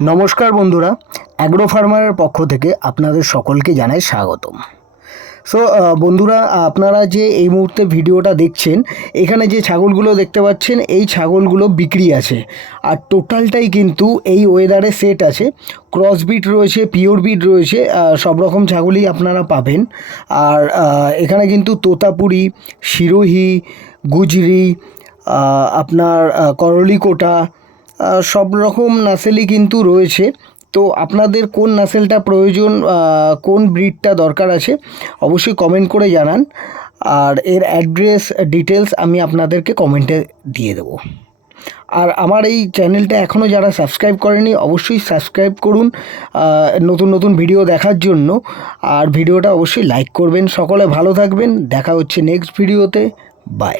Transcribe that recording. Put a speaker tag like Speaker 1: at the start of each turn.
Speaker 1: নমস্কার বন্ধুরা অ্যাগ্রো ফার্মারের পক্ষ থেকে আপনাদের সকলকে জানাই স্বাগতম। সো বন্ধুরা, আপনারা যে এই মুহূর্তে ভিডিওটা দেখছেন, এখানে যে ছাগলগুলো দেখতে পাচ্ছেন, এই ছাগলগুলো বিক্রি আছে। আর টোটালটাই কিন্তু এই ওয়েদারে সেট আছে। ক্রস বিট রয়েছে পিওর বিট রয়েছে সব রকম ছাগলই আপনারা পাবেন। আর এখানে কিন্তু তোতাপুরি, শিরোহি, গুজরি আপনার করলিকোটা সব রকম নাসেলই কিন্তু রয়েছে। তো আপনাদের কোন নাসেলটা প্রয়োজন কোন ব্রিডটা দরকার আছে, অবশ্যই কমেন্ট করে জানান। আর এর অ্যাড্রেস ডিটেলস আমি আপনাদেরকে কমেন্টে দিয়ে দেবো। আর আমার এই চ্যানেলটা এখনও যারা সাবস্ক্রাইব করেনি, অবশ্যই সাবস্ক্রাইব করুন নতুন নতুন ভিডিও দেখার জন্য। আর ভিডিওটা অবশ্যই লাইক করবেন। সকলে ভালো থাকবেন। দেখা হচ্ছে নেক্সট ভিডিওতে বাই